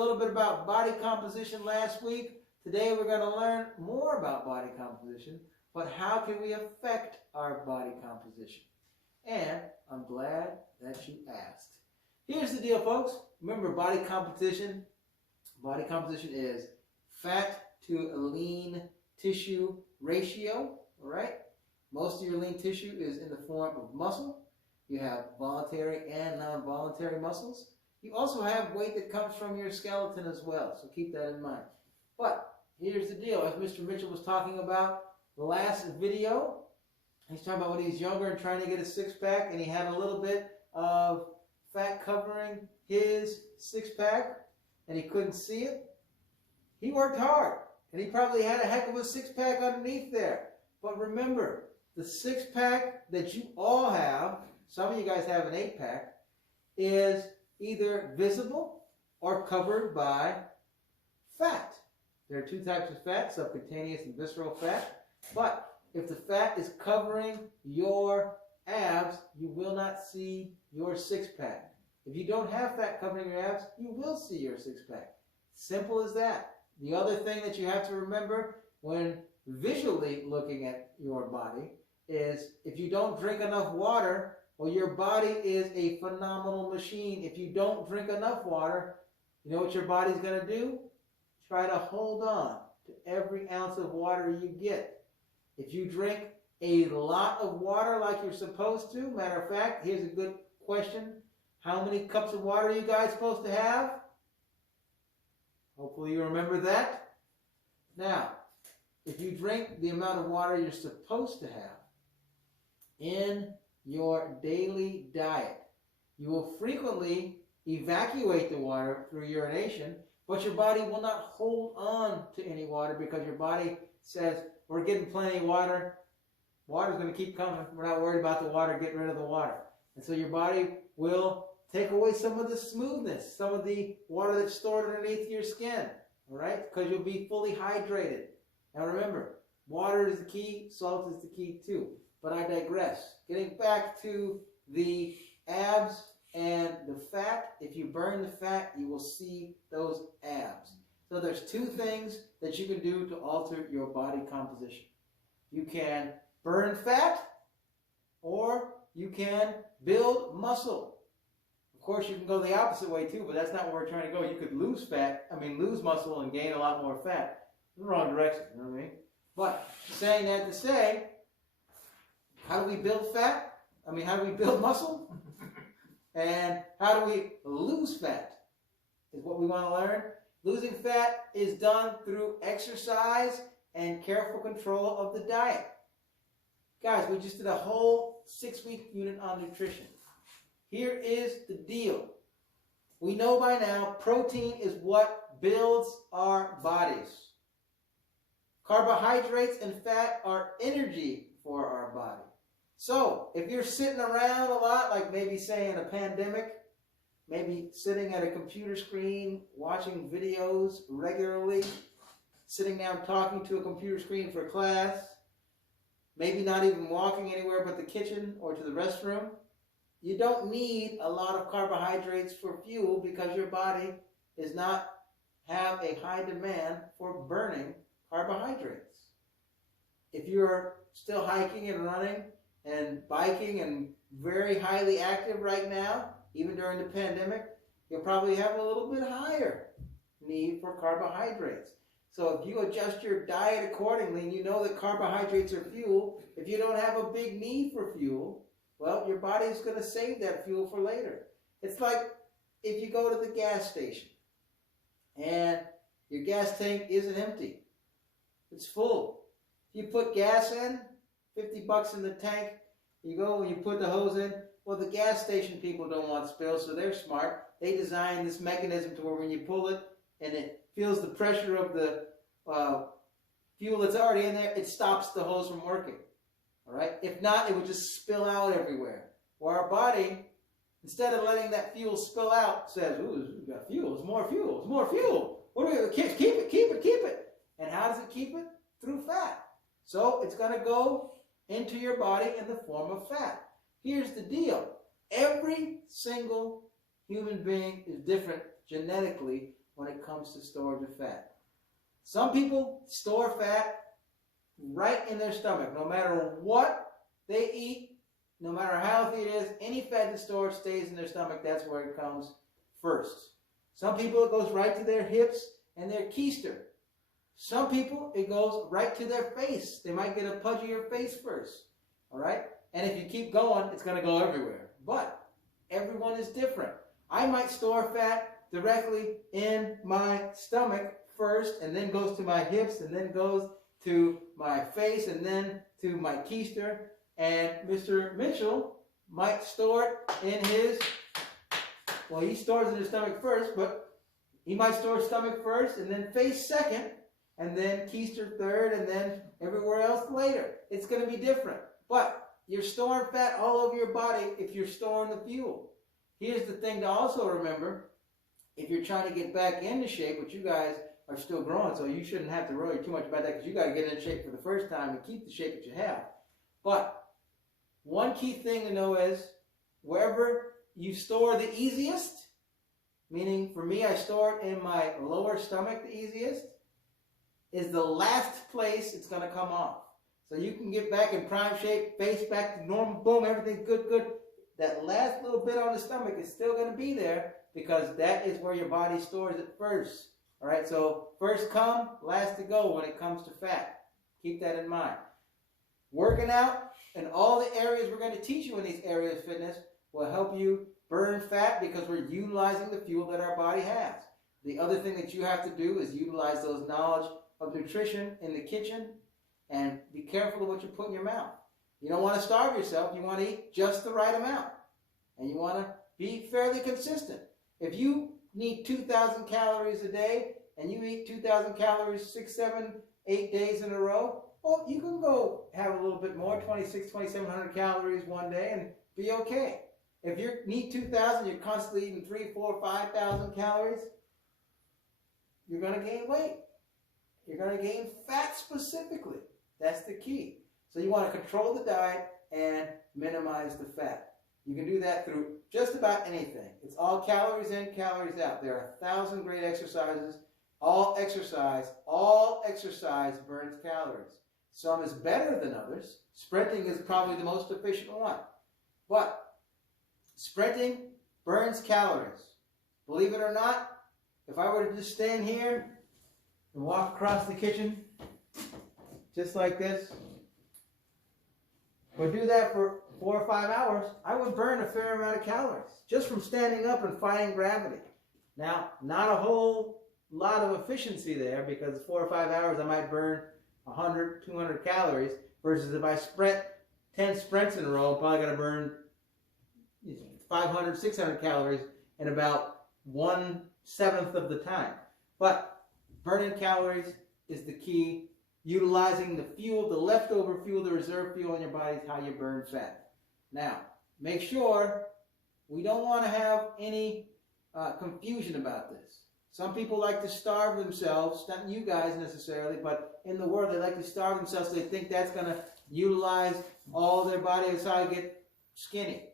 little bit about body composition last week. Today we're going to learn more about body composition, but how can we affect our body composition? And I'm glad that you asked. Here's the deal, folks. Remember, body composition is fat to lean tissue ratio, all right? Most of your lean tissue is in the form of muscle. You have voluntary and non-voluntary muscles. You also have weight that comes from your skeleton as well, so keep that in mind. But here's the deal. As Mr. Mitchell was talking about the last video, he's talking about when he was younger and trying to get a six-pack, and he had a little bit of fat covering his six-pack, and he couldn't see it. He worked hard, and he probably had a heck of a six-pack underneath there. But remember, the six-pack that you all have, some of you guys have an eight-pack, is either visible or covered by fat. There are two types of fat, subcutaneous and visceral fat. But if the fat is covering your abs, you will not see your six-pack. If you don't have fat covering your abs, you will see your six-pack. Simple as that. The other thing that you have to remember when visually looking at your body is if you don't drink enough water, well, your body is a phenomenal machine. If you don't drink enough water, you know what your body's going to do? Try to hold on to every ounce of water you get. If you drink a lot of water like you're supposed to, matter of fact, here's a good question. How many cups of water are you guys supposed to have? Hopefully you remember that. Now, if you drink the amount of water you're supposed to have in your daily diet, you will frequently evacuate the water through urination, but your body will not hold on to any water because your body says, we're getting plenty of water. Water's going to keep coming. We're not worried about the water. Get rid of the water. And so your body will take away some of the smoothness, some of the water that's stored underneath your skin, all right? Because you'll be fully hydrated. Now remember, water is the key, salt is the key too. But I digress. Getting back to the abs and the fat, if you burn the fat, you will see those abs. So there's two things that you can do to alter your body composition. You can burn fat, or you can build muscle. Of course, you can go the opposite way too, but that's not where we're trying to go. You could lose muscle and gain a lot more fat. In the wrong direction, you know what I mean? But saying that to say, how do we build fat? How do we build muscle? And how do we lose fat? Is what we want to learn. Losing fat is done through exercise and careful control of the diet. Guys, we just did a whole 6-week unit on nutrition. Here is the deal. We know by now protein is what builds our bodies. Carbohydrates and fat are energy for our body. So, if you're sitting around a lot, like maybe say in a pandemic, maybe sitting at a computer screen, watching videos regularly, sitting down talking to a computer screen for class, maybe not even walking anywhere but the kitchen or to the restroom, you don't need a lot of carbohydrates for fuel because your body does not have a high demand for burning carbohydrates. If you're still hiking and running and biking and very highly active right now, even during the pandemic, you'll probably have a little bit higher need for carbohydrates. So if you adjust your diet accordingly and you know that carbohydrates are fuel, if you don't have a big need for fuel, well, your body is going to save that fuel for later. It's like if you go to the gas station and your gas tank isn't empty. It's full. You put gas in, 50 bucks in the tank, you go and you put the hose in. Well, the gas station people don't want spills, so they're smart. They designed this mechanism to where when you pull it and it feels the pressure of the fuel that's already in there, it stops the hose from working. All right? If not, it would just spill out everywhere. Well, our body, instead of letting that fuel spill out, says, ooh, we've got fuel. It's more fuel. It's more fuel. What do we keep it, keep it, keep it. And how does it keep it? Through fat. So it's going to go into your body in the form of fat. Here's the deal. Every single human being is different genetically when it comes to storage of fat. Some people store fat right in their stomach. No matter what they eat, no matter how healthy it is, any fat that's stored stays in their stomach. That's where it comes first. Some people, it goes right to their hips and their keister. Some people, it goes right to their face. They might get a pudgier face first. All right? And if you keep going, it's going to go everywhere. But everyone is different. I might store fat directly in my stomach first, and then goes to my hips, and then goes to my face, and then to my keister. And Mr. Mitchell might store it in his, well, he stores it in his stomach first, but he might store stomach first, and then face second, and then keister third, and then everywhere else later. It's going to be different. But you're storing fat all over your body if you're storing the fuel. Here's the thing to also remember. If you're trying to get back into shape, which you guys are still growing, so you shouldn't have to worry too much about that, because you got to get into shape for the first time and keep the shape that you have. But one key thing to know is wherever you store the easiest, meaning for me, I store it in my lower stomach the easiest, is the last place it's going to come off. So you can get back in prime shape, face back to normal, boom, everything's good, good. That last little bit on the stomach is still going to be there, because that is where your body stores it first. All right, so first come, last to go when it comes to fat. Keep that in mind. Working out and all the areas we're going to teach you in these areas of fitness will help you burn fat, because we're utilizing the fuel that our body has. The other thing that you have to do is utilize those knowledge of nutrition in the kitchen, and be careful of what you put in your mouth. You don't want to starve yourself. You want to eat just the right amount. And you want to be fairly consistent. If you need 2,000 calories a day and you eat 2,000 calories 6, 7, 8 days in a row, well, you can go have a little bit more, 2,700 calories one day, and be okay. If you need 2,000, you're constantly eating 3, 4, 5,000 calories, you're going to gain weight. You're going to gain fat specifically. That's the key. So you want to control the diet and minimize the fat. You can do that through just about anything. It's all calories in, calories out. There are 1,000 great exercises. All exercise burns calories. Some is better than others. Sprinting is probably the most efficient one. But sprinting burns calories. Believe it or not, if I were to just stand here and walk across the kitchen just like this, or do that for 4 or 5 hours, I would burn a fair amount of calories just from standing up and fighting gravity. Now, not a whole lot of efficiency there, because 4 or 5 hours I might burn 100, 200 calories, versus if I sprint 10 sprints in a row, I'm probably going to burn 500, 600 calories in about 1/7 of the time. But burning calories is the key. Utilizing the fuel, the leftover fuel, the reserve fuel in your body is how you burn fat. Now, make sure we don't want to have any confusion about this. Some people like to starve themselves, not you guys necessarily, but in the world they like to starve themselves, so they think that's going to utilize all their body, that's how you get skinny.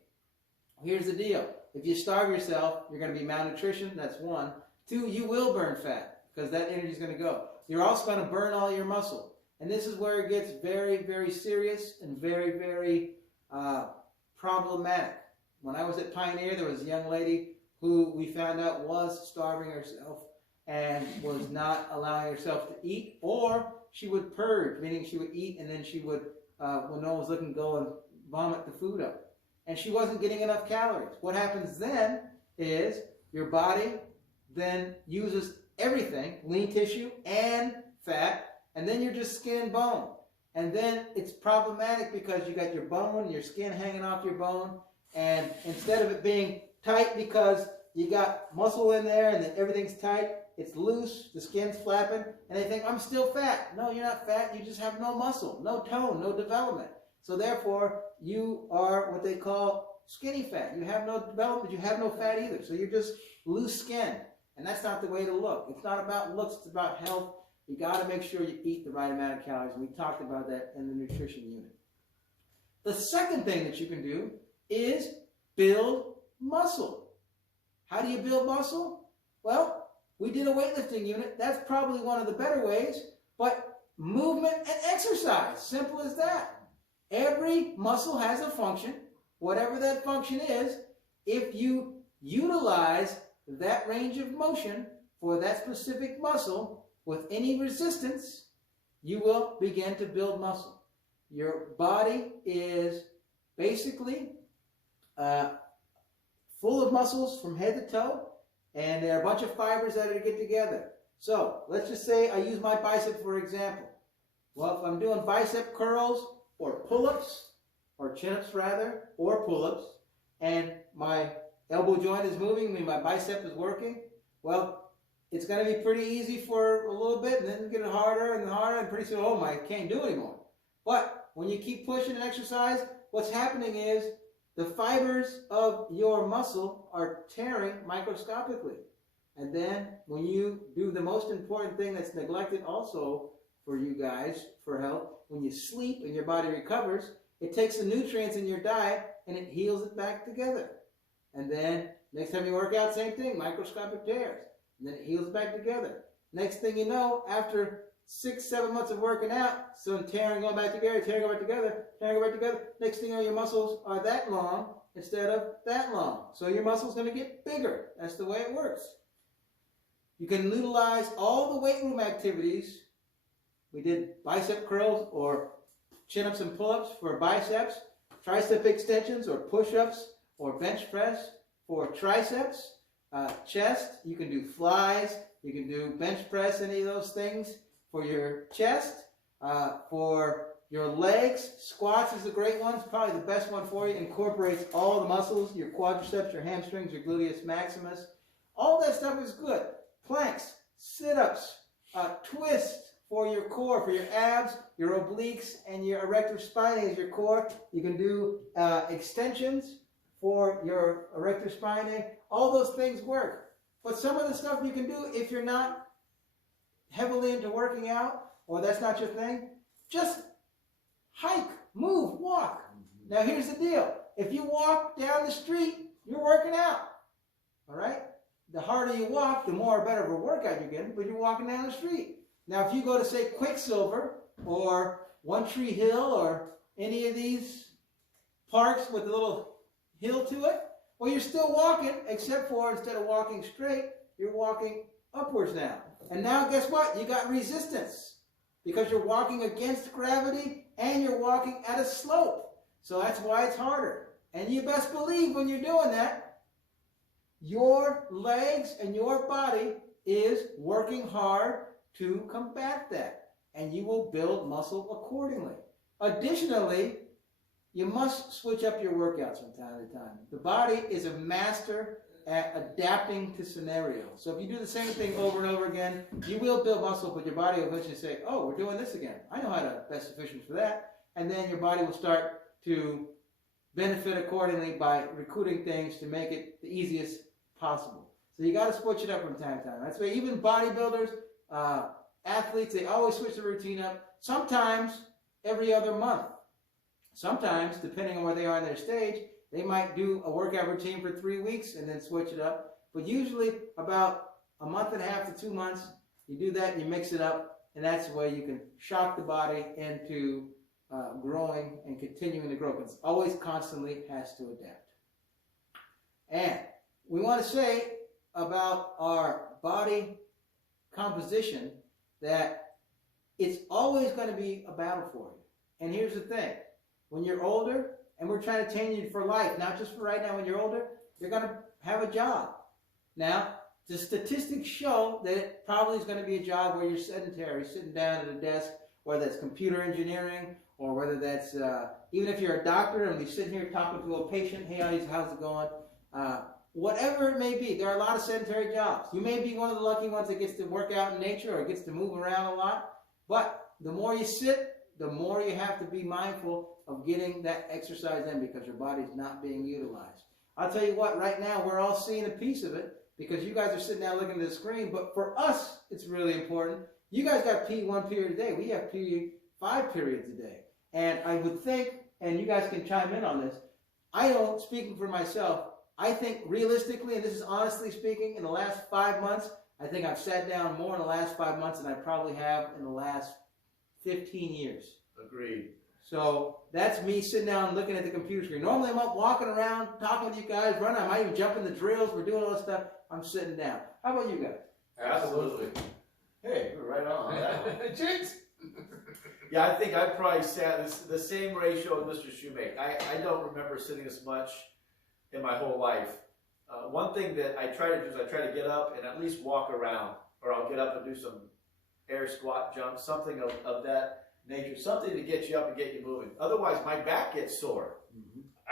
Here's the deal. If you starve yourself, you're going to be malnutrition, that's one. 2, you will burn fat, because that energy is going to go. You're also going to burn all your muscle. And this is where it gets very, very serious and very, very problematic. When I was at Pioneer, there was a young lady who we found out was starving herself and was not allowing herself to eat, or she would purge, meaning she would eat and then she would, when no one was looking, go and vomit the food up. And she wasn't getting enough calories. What happens then is your body then uses everything, lean tissue and fat, and then you're just skin and bone. And then it's problematic, because you got your bone and your skin hanging off your bone, and instead of it being tight because you got muscle in there and then everything's tight, it's loose, the skin's flapping, and they think, I'm still fat. No, you're not fat, you just have no muscle, no tone, no development. So therefore, you are what they call skinny fat. You have no development, you have no fat either. So you're just loose skin. And that's not the way to look. It's not about looks, it's about health. You got to make sure you eat the right amount of calories. And we talked about that in the nutrition unit. The second thing that you can do is build muscle. How do you build muscle? Well, we did a weightlifting unit. That's probably one of the better ways, but movement and exercise, simple as that. Every muscle has a function, whatever that function is. If you utilize that range of motion for that specific muscle with any resistance, you will begin to build muscle. Your body is basically full of muscles from head to toe, and there are a bunch of fibers that are to get together. So let's just say I use my bicep for example. Well, if I'm doing bicep curls or pull-ups, or chin-ups rather, or pull-ups, and my elbow joint is moving, I mean my bicep is working, well, it's going to be pretty easy for a little bit, and then get it harder and harder, and pretty soon, oh my, I can't do it anymore. But when you keep pushing and exercise, what's happening is the fibers of your muscle are tearing microscopically. And then when you do the most important thing that's neglected also for you guys for health, when you sleep and your body recovers, it takes the nutrients in your diet and it heals it back together. And then next time you work out, same thing, microscopic tears. And then it heals back together. Next thing you know, after 6-7 months of working out, so tearing going back together, tearing going back together, tearing going back together, next thing you know, your muscles are that long instead of that long. So your muscle's going to get bigger. That's the way it works. You can utilize all the weight room activities. We did bicep curls or chin-ups and pull-ups for biceps, tricep extensions or push-ups or bench press for triceps, chest. You can do flies. You can do bench press, any of those things for your chest. For your legs, squats is a great one. It's probably the best one for you. Incorporates all the muscles, your quadriceps, your hamstrings, your gluteus maximus. All that stuff is good. Planks, sit-ups, twist for your core, for your abs, your obliques, and your erector spinae is your core. You can do extensions for your erector spinae. All those things work. But some of the stuff you can do if you're not heavily into working out, or that's not your thing, just hike, move, walk. Now here's the deal. If you walk down the street, you're working out. All right? The harder you walk, the more better of a workout you're getting, but you're walking down the street. Now if you go to, say, Quicksilver or One Tree Hill or any of these parks with a little hill to it, well, you're still walking, except for instead of walking straight, you're walking upwards now. And now guess what? You got resistance because you're walking against gravity and you're walking at a slope. So that's why it's harder. And you best believe when you're doing that, your legs and your body is working hard to combat that. And you will build muscle accordingly. Additionally, you must switch up your workouts from time to time. The body is a master at adapting to scenarios. So if you do the same thing over and over again, you will build muscle, but your body will eventually say, oh, we're doing this again. I know how to best efficient for that. And then your body will start to benefit accordingly by recruiting things to make it the easiest possible. So you got to switch it up from time to time. That's why even bodybuilders, athletes, they always switch the routine up. Sometimes every other month. Sometimes, depending on where they are in their stage, they might do a workout routine for 3 weeks and then switch it up. But usually about a month and a half to 2 months, you do that and you mix it up, and that's the way you can shock the body into growing and continuing to grow. Because it always constantly has to adapt. And we want to say about our body composition that it's always going to be a battle for you. And here's the thing. When you're older, and we're trying to train you for life, not just for right now, when you're older, you're going to have a job. Now, the statistics show that it probably is going to be a job where you're sedentary, sitting down at a desk, whether that's computer engineering, or whether that's, even if you're a doctor and you're sitting here talking to a patient, hey, how's it going? Whatever it may be, there are a lot of sedentary jobs. You may be one of the lucky ones that gets to work out in nature or gets to move around a lot, but the more you sit, the more you have to be mindful of getting that exercise in because your body's not being utilized. I'll tell you what, right now we're all seeing a piece of it because you guys are sitting down looking at the screen, but for us, it's really important. You guys got P1 period a day. We have P5 periods a day. And I would think, and you guys can chime in on this, I don't, speaking for myself, I think realistically, and this is honestly speaking, in the last 5 months, I think I've sat down more in the last 5 months than I probably have in the last 15 years. Agreed. So that's me sitting down and looking at the computer screen. Normally I'm up walking around, talking with you guys, running. I might even jump in the drills. We're doing all this stuff. I'm sitting down. How about you guys? Absolutely. Hey, we're right on that one. Jinx! Yeah, I think I probably sat the same ratio as Mr. Shoemake. I don't remember sitting as much in my whole life. One thing that I try to do is I try to get up and at least walk around, or I'll get up and do some air squat jumps, something of that nature, something to get you up and get you moving. Otherwise, my back gets sore.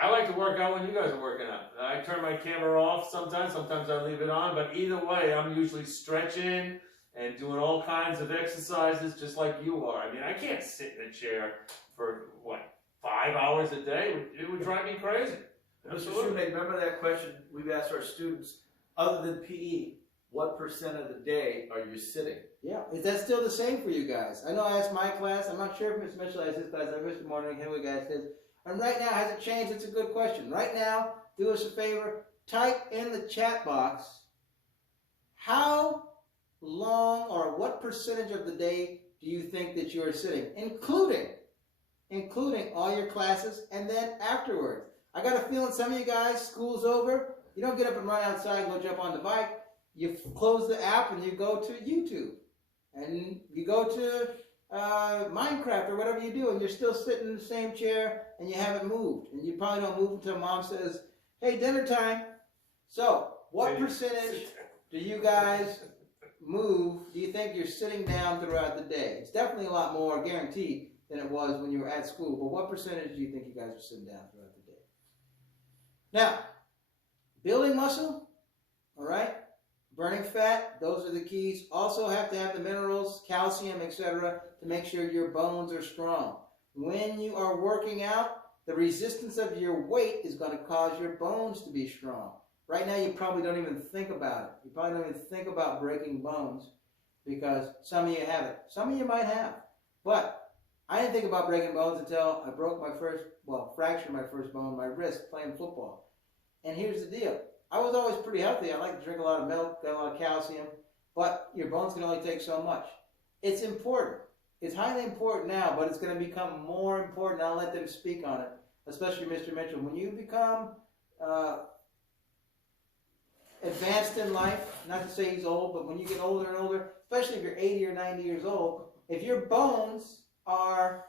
I like to work out when you guys are working out. I turn my camera off sometimes I leave it on, but either way, I'm usually stretching and doing all kinds of exercises just like you are. I mean, I can't sit in a chair for, 5 hours a day? It would drive me crazy. Mr. Shoemake, remember that question we've asked our students, other than PE, what % of the day are you sitting? Yeah, is that still the same for you guys? I know I asked my class. I'm not sure if Mr. Mitchell has his class. I missed the morning. Here we guys did. And right now, has it changed? It's a good question. Right now, do us a favor. Type in the chat box how long or what percentage of the day do you think that you are sitting, including all your classes and then afterwards. I got a feeling some of you guys, school's over. You don't get up and run outside and go jump on the bike. You close the app and you go to YouTube. And you go to Minecraft or whatever you do, and you're still sitting in the same chair and you haven't moved. And you probably don't move until mom says, hey, dinner time. So what percentage do you guys move, do you think you're sitting down throughout the day? It's definitely a lot more, guaranteed, than it was when you were at school. But what percentage do you think you guys are sitting down throughout the day? Now, building muscle, all right? Burning fat, those are the keys. Also have to have the minerals, calcium, etc., to make sure your bones are strong. When you are working out, the resistance of your weight is going to cause your bones to be strong. Right now, you probably don't even think about it. You probably don't even think about breaking bones because some of you haven't. Some of you might have. But I didn't think about breaking bones until I broke my fractured my first bone, my wrist, playing football. And here's the deal. I was always pretty healthy. I like to drink a lot of milk, got a lot of calcium, but your bones can only take so much. It's important. It's highly important now, but it's going to become more important. I'll let them speak on it, especially Mr. Mitchell. When you become advanced in life, not to say he's old, but when you get older and older, especially if you're 80 or 90 years old, if your bones are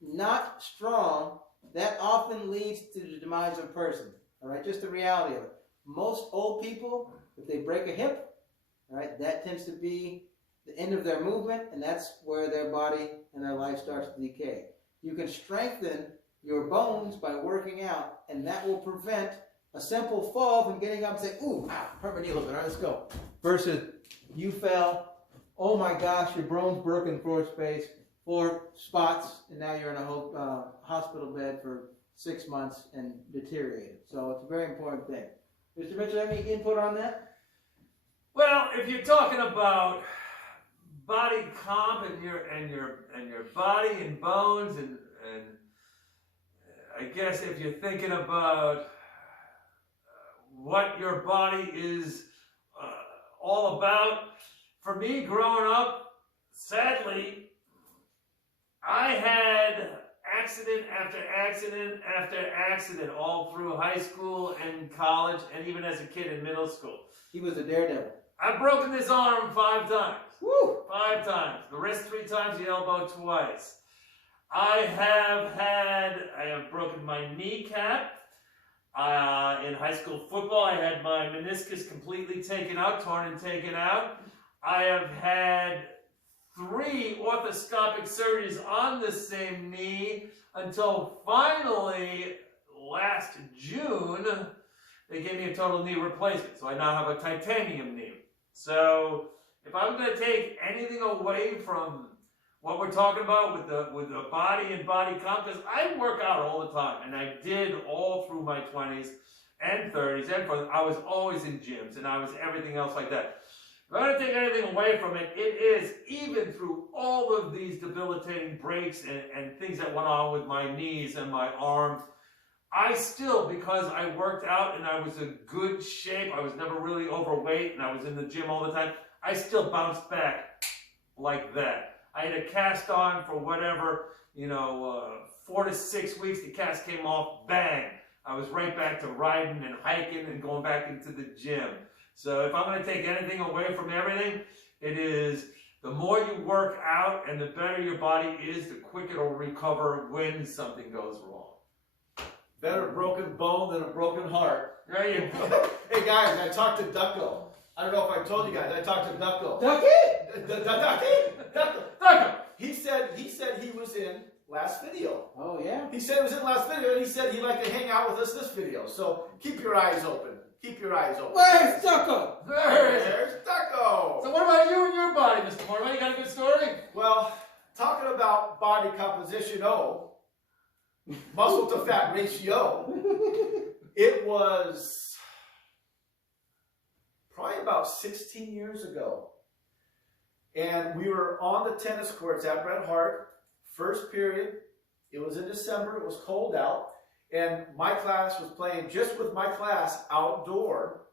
not strong, that often leads to the demise of a person. All right, just the reality of it. Most old people, if they break a hip, all right, that tends to be the end of their movement, and that's where their body and their life starts to decay. You can strengthen your bones by working out, and that will prevent a simple fall from getting up and saying, ooh, hurt my knee a little bit, all right, let's go. Versus you fell, oh my gosh, your bones broke in 4 spots, and now you're in a hospital bed for 6 months and deteriorated. So it's a very important thing. Mr. Mitchell, any input on that? Well, if you're talking about body comp and your body and bones and I guess if you're thinking about what your body is all about, for me growing up, sadly, I had accident after accident after accident all through high school and college and even as a kid in middle school. He was a daredevil. I've broken this arm 5 times. Woo! 5 times. The wrist 3 times, the elbow twice. I have broken my kneecap. In high school football, I had my meniscus completely taken out, torn and taken out. I have had 3 orthoscopic surgeries on the same knee until finally last June they gave me a total knee replacement. So I now have a titanium knee. So if I'm going to take anything away from what we're talking about with the body and body comp, because I work out all the time, and I did all through my 20s and 30s and 40s. I was always in gyms, and I was everything else like that. If I'm going to take anything away from it, it is, even through all of these debilitating breaks and things that went on with my knees and my arms, I still, because I worked out and I was in good shape, I was never really overweight and I was in the gym all the time, I still bounced back like that. I had a cast on for whatever, 4 to 6 weeks, the cast came off, bang. I was right back to riding and hiking and going back into the gym. So if I'm going to take anything away from everything, it is the more you work out and the better your body is, the quicker it'll recover when something goes wrong. Better broken bone than a broken heart. There you go. Hey guys, I talked to Ducko. I don't know if I told you guys, I talked to Ducko. Ducky? Ducko. He said he was in last video. Oh, yeah? He said he was in last video, and he said he'd like to hang out with us this video. So keep your eyes open. Keep your eyes open. Where's Ducko? There's Ducko. So what about you and your body, Mr. Mortimer? You got a good story? Well, talking about body composition, muscle to fat ratio, it was probably about 16 years ago. And we were on the tennis courts at Bret Hart, first period. It was in December, it was cold out. And my class was playing, just with my class, outdoor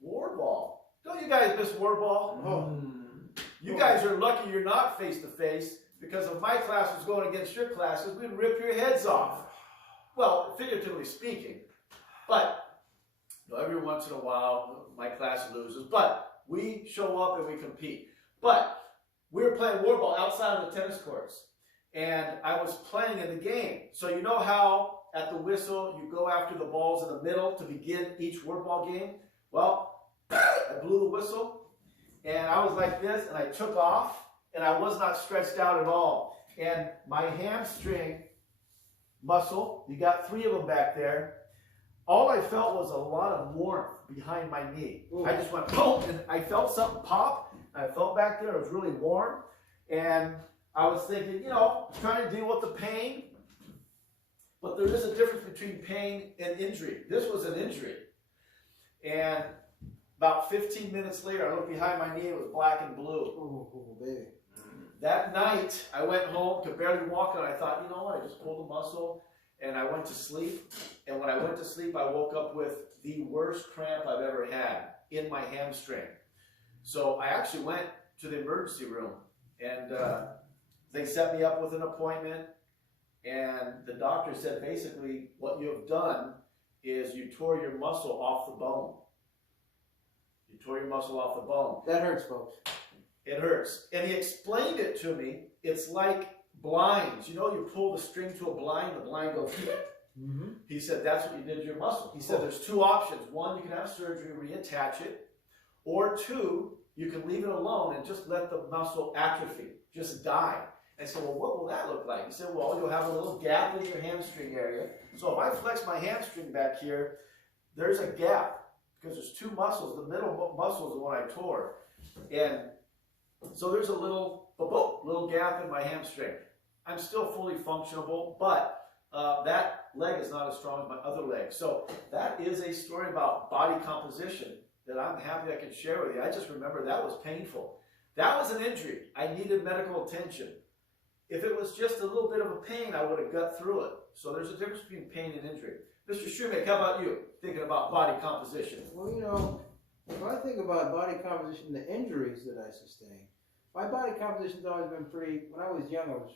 war ball. Don't you guys miss war ball? Oh. You guys are lucky you're not face-to-face, because if my class was going against your classes, we'd rip your heads off. Well, figuratively speaking. But every once in a while, my class loses. But we show up and we compete. But we were playing war ball outside of the tennis courts. And I was playing in the game. So you know how at the whistle you go after the balls in the middle to begin each war ball game? Well, I blew the whistle. And I was like this, and I took off. And I was not stretched out at all. And my hamstring muscle, you got 3 of them back there, all I felt was a lot of warmth behind my knee. Ooh. I just went boom, and I felt something pop. I felt back there, it was really warm. And I was thinking, trying to deal with the pain. But there is a difference between pain and injury. This was an injury. And about 15 minutes later, I looked behind my knee, it was black and blue. Oh, baby. That night, I went home, could barely walk, and I thought, you know what, I just pulled a muscle, and I went to sleep. And when I went to sleep, I woke up with the worst cramp I've ever had in my hamstring. So I actually went to the emergency room, and they set me up with an appointment, and the doctor said, basically, what you have done is you tore your muscle off the bone. You tore your muscle off the bone. That hurts, folks. It hurts. And he explained it to me. It's like blinds. You pull the string to a blind, the blind goes, mm-hmm. He said, that's what you did to your muscle. He said, there's 2 options. 1, you can have surgery, reattach it. Or 2, you can leave it alone and just let the muscle atrophy, just die. And I said, well, what will that look like? He said, well, you'll have a little gap in your hamstring area. So if I flex my hamstring back here, there's a gap because there's 2 muscles. The middle muscle is the one I tore. And so there's a little gap in my hamstring. I'm still fully functionable, but that leg is not as strong as my other leg. So that is a story about body composition that I'm happy I can share with you. I just remember that was painful. That was an injury. I needed medical attention. If it was just a little bit of a pain, I would have got through it. So there's a difference between pain and injury. Mr. Shoemaker, how about you? Thinking about body composition. Well, if I think about body composition, the injuries that I sustained, my body composition's always been pretty. When I was young, I was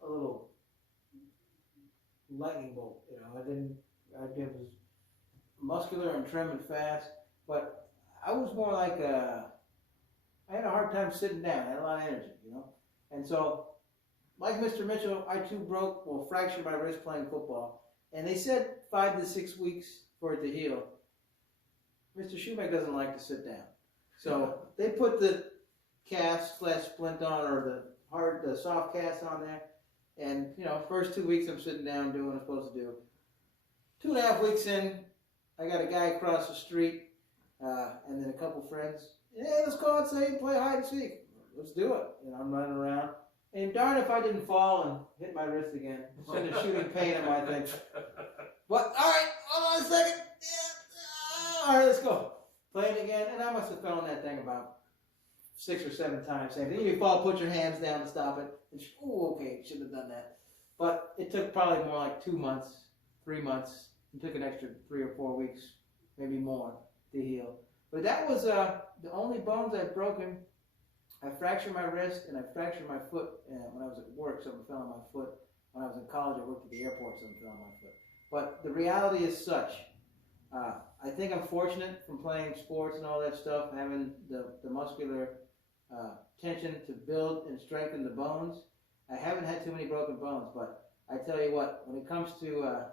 a little lightning bolt. I was muscular and trim and fast, but I was more like I had a hard time sitting down. I had a lot of energy, And so, like Mr. Mitchell, I too fractured my wrist playing football. And they said 5 to 6 weeks for it to heal. Mr. Shoemaker doesn't like to sit down. So they put the cast/splint on, or the soft cast on there. And, first 2 weeks I'm sitting down doing what I'm supposed to do. 2.5 weeks in, I got a guy across the street, and then a couple friends. Hey, let's go outside and play hide and seek. Let's do it. I'm running around. And darn if I didn't fall and hit my wrist again. Send a shooting pain in my thing. What? All right, hold on a second. Yeah. All right, let's go. Play it again. And I must have thrown that thing about 6 or 7 times. Same thing. You fall, put your hands down to stop it. And okay, shouldn't have done that. But it took probably more like 2 months 3 months. It took an extra 3 or 4 weeks, maybe more, to heal. But that was the only bones I've broken. I fractured my wrist and I fractured my foot when I was at work. Something fell on my foot. When I was in college, I worked at the airport. Something fell on my foot. But the reality is such. I think I'm fortunate from playing sports and all that stuff, having the muscular tension to build and strengthen the bones. I haven't had too many broken bones, but I tell you what, when it comes to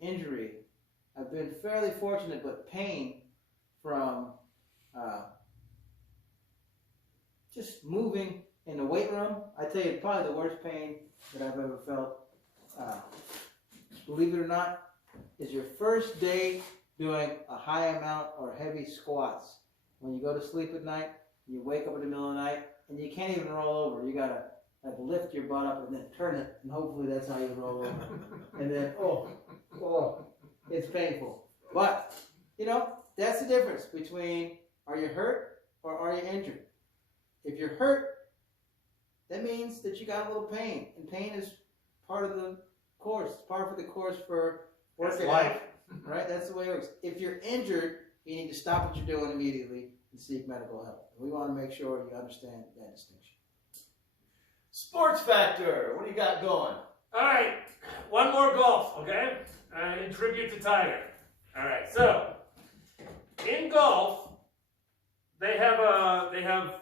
injury, I've been fairly fortunate, but pain from just moving in the weight room, I tell you, probably the worst pain that I've ever felt. Believe it or not, is your first day doing a high amount or heavy squats. When you go to sleep at night, you wake up in the middle of the night, and you can't even roll over. You gotta like lift your butt up and then turn it, and hopefully that's how you roll over. And then, it's painful. But, you know, that's the difference between are you hurt or are you injured? If you're hurt, that means that you got a little pain, and pain is part of the course. It's part of the course for working out, right? That's the way it works. If you're injured, you need to stop what you're doing immediately and seek medical help. We want to make sure you understand that distinction. Sports Factor, what do you got going? All right, one more golf, okay? In tribute to Tiger. All right, so in golf, they have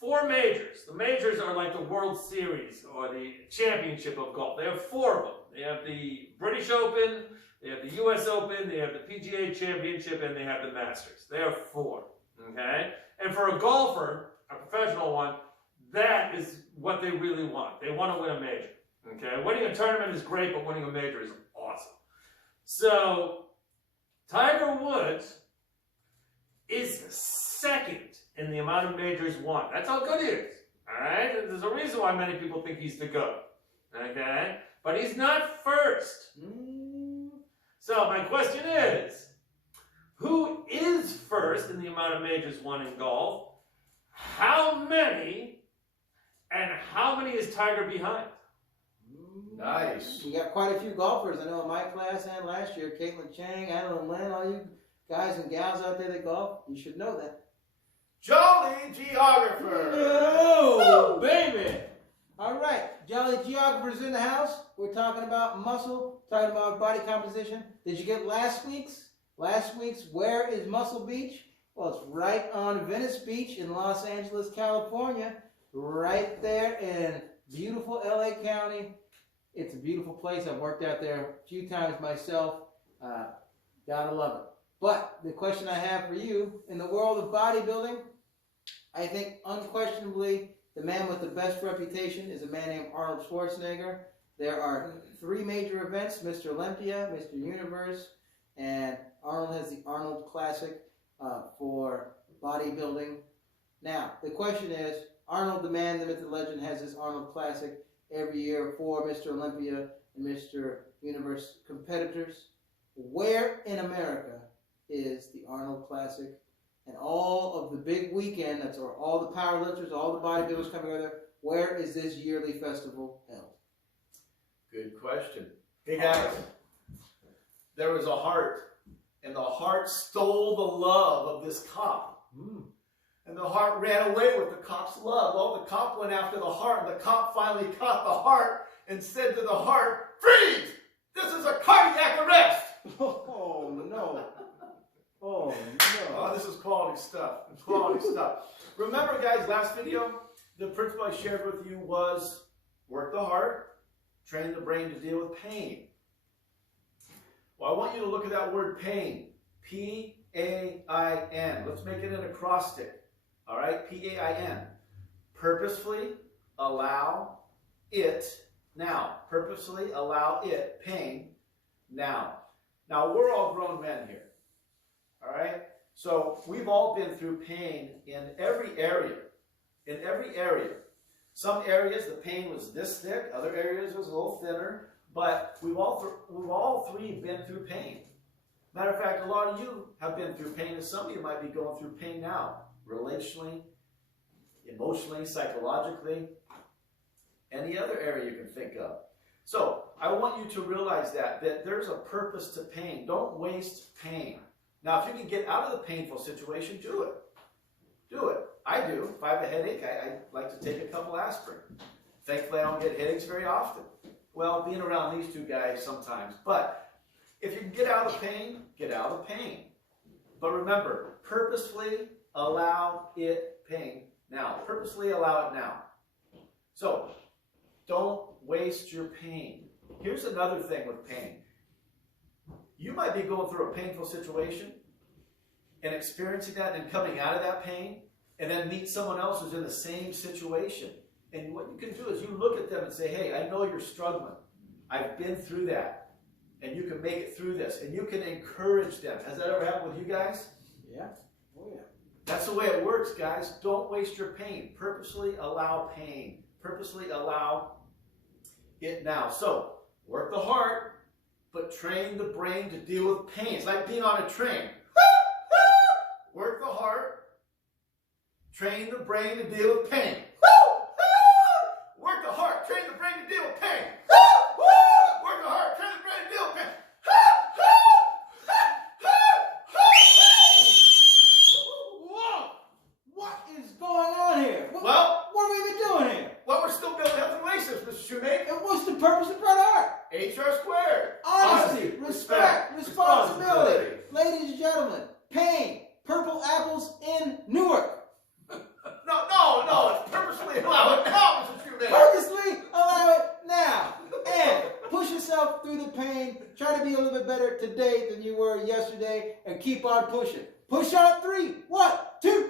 4 majors. The majors are like the World Series or the championship of golf. They have 4 of them. They have the British Open, they have the U.S. Open, they have the PGA Championship, and they have the Masters. They have 4, okay? And for a golfer, a professional one, that is what they really want. They want to win a major, okay? Winning a tournament is great, but winning a major is awesome. So, Tiger Woods is second in the amount of majors won. That's how good he is, all right? There's a reason why many people think he's the GOAT, okay? But he's not first. So my question is, who is first in the amount of majors won in golf? How many, and how many is Tiger behind? Nice. We got quite a few golfers. I know in my class and last year, Caitlin Chang, Alan Lynn, all you guys and gals out there that golf, you should know that. Jolly Geographer. Oh, baby. All right, Jolly Geographers in the house. We're talking about muscle, talking about body composition. Did you get last week's? Last week's Where is Muscle Beach? Well, it's right on Venice Beach in Los Angeles, California. Right there in beautiful LA County. It's a beautiful place. I've worked out there a few times myself. Gotta love it. But the question I have for you, in the world of bodybuilding, I think unquestionably the man with the best reputation is a man named Arnold Schwarzenegger. There are 3 major events, Mr. Olympia, Mr. Universe, and Arnold has the Arnold Classic for bodybuilding. Now, the question is, Arnold, the man, the myth, the legend, has this Arnold Classic every year for Mr. Olympia and Mr. Universe competitors. Where in America is the Arnold Classic? And all of the big weekend, that's where all the powerlifters, all the bodybuilders come together, where is this yearly festival held? Good question. Hey guys, there was a heart, and the heart stole the love of this cop. And the heart ran away with the cop's love. Well, the cop went after the heart, and the cop finally caught the heart and said to the heart, "Freeze! This is a cardiac arrest!" Oh, no. Oh, no. Oh, this is quality stuff. Quality stuff. Remember, guys, last video, the principle I shared with you was work the heart, train the brain to deal with pain. Well, I want you to look at that word pain. P-A-I-N. Let's make it an acrostic. All right? P-A-I-N. Purposefully allow it now. Purposefully allow it, pain, now. Now, we're all grown men here. All right? So we've all been through pain in every area. In every area. Some areas the pain was this thick, other areas was a little thinner, but we've all three been through pain. Matter of fact, a lot of you have been through pain, and some of you might be going through pain now, relationally, emotionally, psychologically, any other area you can think of. So I want you to realize that there's a purpose to pain. Don't waste pain. Now, if you can get out of the painful situation, do it. Do it. I do. If I have a headache, I like to take a couple aspirin. Thankfully, I don't get headaches very often. Well, being around these two guys sometimes. But if you can get out of the pain, get out of the pain. But remember, purposefully allow it pain now. Purposely allow it now. So, don't waste your pain. Here's another thing with pain. You might be going through a painful situation and experiencing that and coming out of that pain, and then meet someone else who's in the same situation. And what you can do is you look at them and say, hey, I know you're struggling. I've been through that. And you can make it through this. And you can encourage them. Has that ever happened with you guys? Yeah. Oh, yeah. That's the way it works, guys. Don't waste your pain. Purposely allow pain. Purposely allow it now. So, work the heart, but train the brain to deal with pain. It's like being on a train. Work the heart, train the brain to deal with pain. Work the heart, train the brain to deal with pain. Work the heart, train the brain to deal with pain. Whoa! What is going on here? What have we been doing here? Well, we're still building health and relationships, Mr. Shoemaker. And what's the purpose of Bret Hart? HR squared. Honesty, respect, responsibility. Ladies and gentlemen, pain, purple apples in Newark. No, it's purposely allow it now, Mr. Shoemaker. Purposely allow it now. And push yourself through the pain. Try to be a little bit better today than you were yesterday. And keep on pushing. Push on 3. 1, 2,